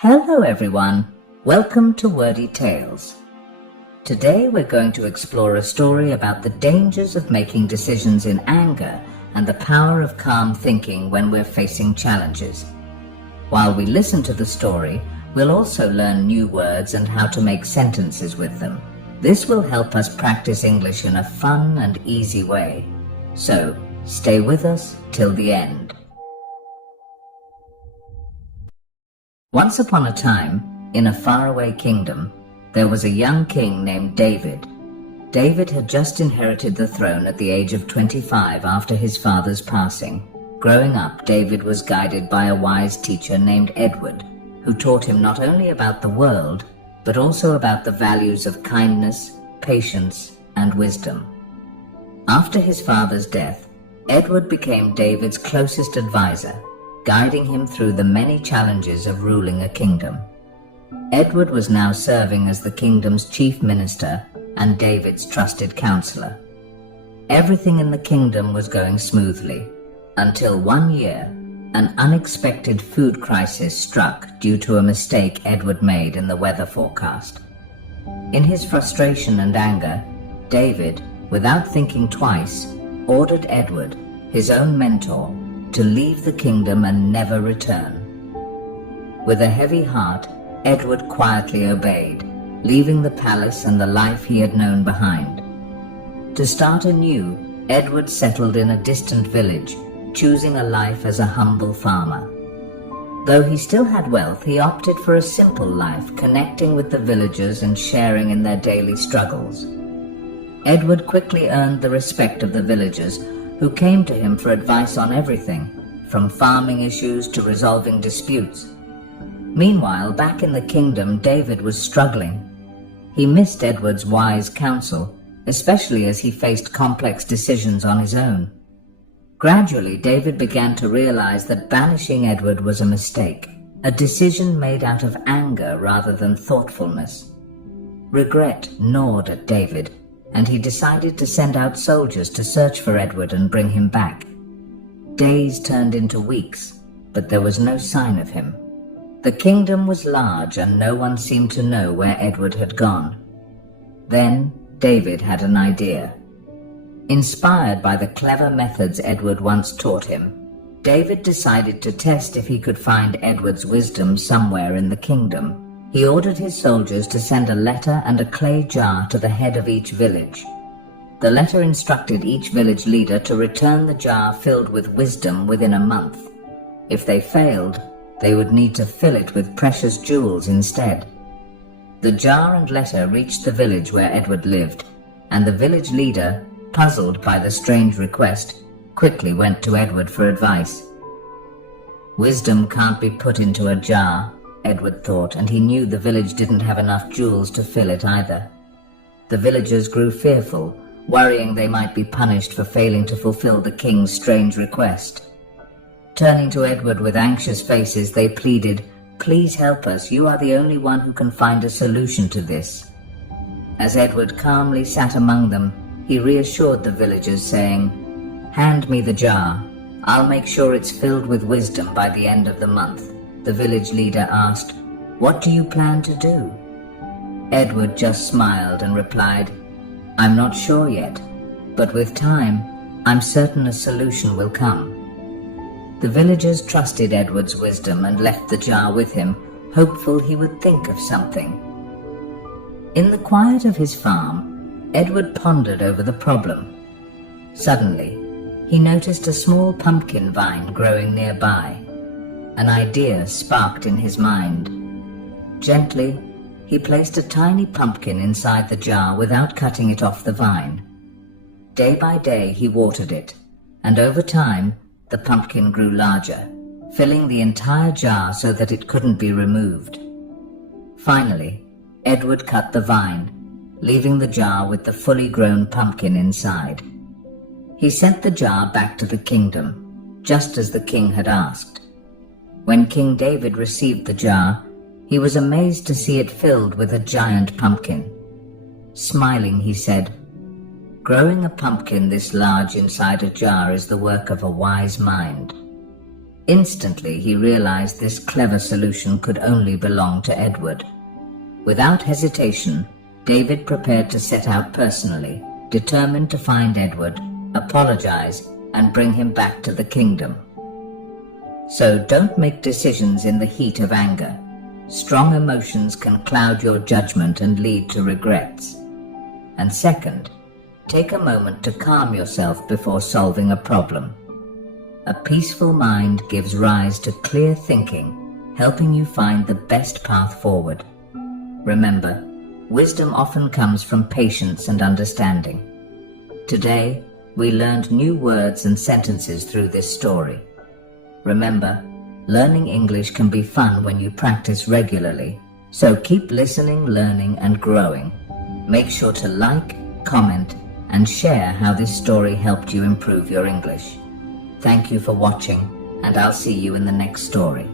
Hello everyone, welcome to Wordy Tales. Today we're going to explore a story about the dangers of making decisions in anger and the power of calm thinking when we're facing challenges. While we listen to the story, we'll also learn new words and how to make sentences with them. This will help us practice English in a fun and easy way. So, stay with us till the end. Once upon a time, in a faraway kingdom, there was a young king named David. David had just inherited the throne at the age of 25 after his father's passing. Growing up, David was guided by a wise teacher named Edward, who taught him not only about the world, but also about the values of kindness, patience, and wisdom. After his father's death, Edward became David's closest advisor, guiding him through the many challenges of ruling a kingdom. Edward was now serving as the kingdom's chief minister and David's trusted counselor. Everything in the kingdom was going smoothly, until one year, an unexpected food crisis struck due to a mistake Edward made in the weather forecast. In his frustration and anger, David, without thinking twice, ordered Edward, his own mentor, to leave the kingdom and never return. With a heavy heart, Edward quietly obeyed, leaving the palace and the life he had known behind. To start anew, Edward settled in a distant village, choosing a life as a humble farmer. Though he still had wealth, he opted for a simple life, connecting with the villagers and sharing in their daily struggles. Edward quickly earned the respect of the villagers, who came to him for advice on everything, from farming issues to resolving disputes. Meanwhile, back in the kingdom, David was struggling. He missed Edward's wise counsel, especially as he faced complex decisions on his own. Gradually, David began to realize that banishing Edward was a mistake, a decision made out of anger rather than thoughtfulness. Regret gnawed at David, and he decided to send out soldiers to search for Edward and bring him back. Days turned into weeks, but there was no sign of him. The kingdom was large and no one seemed to know where Edward had gone. Then David had an idea. Inspired by the clever methods Edward once taught him, David decided to test if he could find Edward's wisdom somewhere in the kingdom. He ordered his soldiers to send a letter and a clay jar to the head of each village. The letter instructed each village leader to return the jar filled with wisdom within a month. If they failed, they would need to fill it with precious jewels instead. The jar and letter reached the village where Edward lived, and the village leader, puzzled by the strange request, quickly went to Edward for advice. Wisdom can't be put into a jar, Edward thought, and he knew the village didn't have enough jewels to fill it either. The villagers grew fearful, worrying they might be punished for failing to fulfill the king's strange request. Turning to Edward with anxious faces, they pleaded, "Please help us, you are the only one who can find a solution to this." As Edward calmly sat among them, he reassured the villagers, saying, "Hand me the jar. I'll make sure it's filled with wisdom by the end of the month." The village leader asked, "What do you plan to do?" Edward just smiled and replied, "I'm not sure yet, but with time, I'm certain a solution will come." The villagers trusted Edward's wisdom and left the jar with him, hopeful he would think of something. In the quiet of his farm, Edward pondered over the problem. Suddenly, he noticed a small pumpkin vine growing nearby. An idea sparked in his mind. Gently, he placed a tiny pumpkin inside the jar without cutting it off the vine. Day by day, he watered it, and over time, the pumpkin grew larger, filling the entire jar so that it couldn't be removed. Finally, Edward cut the vine, leaving the jar with the fully grown pumpkin inside. He sent the jar back to the kingdom, just as the king had asked. When King David received the jar, he was amazed to see it filled with a giant pumpkin. Smiling, he said, "Growing a pumpkin this large inside a jar is the work of a wise mind." Instantly, he realized this clever solution could only belong to Edward. Without hesitation, David prepared to set out personally, determined to find Edward, apologize, and bring him back to the kingdom. So don't make decisions in the heat of anger. Strong emotions can cloud your judgment and lead to regrets. And second, take a moment to calm yourself before solving a problem. A peaceful mind gives rise to clear thinking, helping you find the best path forward. Remember, wisdom often comes from patience and understanding. Today, we learned new words and sentences through this story. Remember, learning English can be fun when you practice regularly, so keep listening, learning, and growing. Make sure to like, comment, and share how this story helped you improve your English. Thank you for watching, and I'll see you in the next story.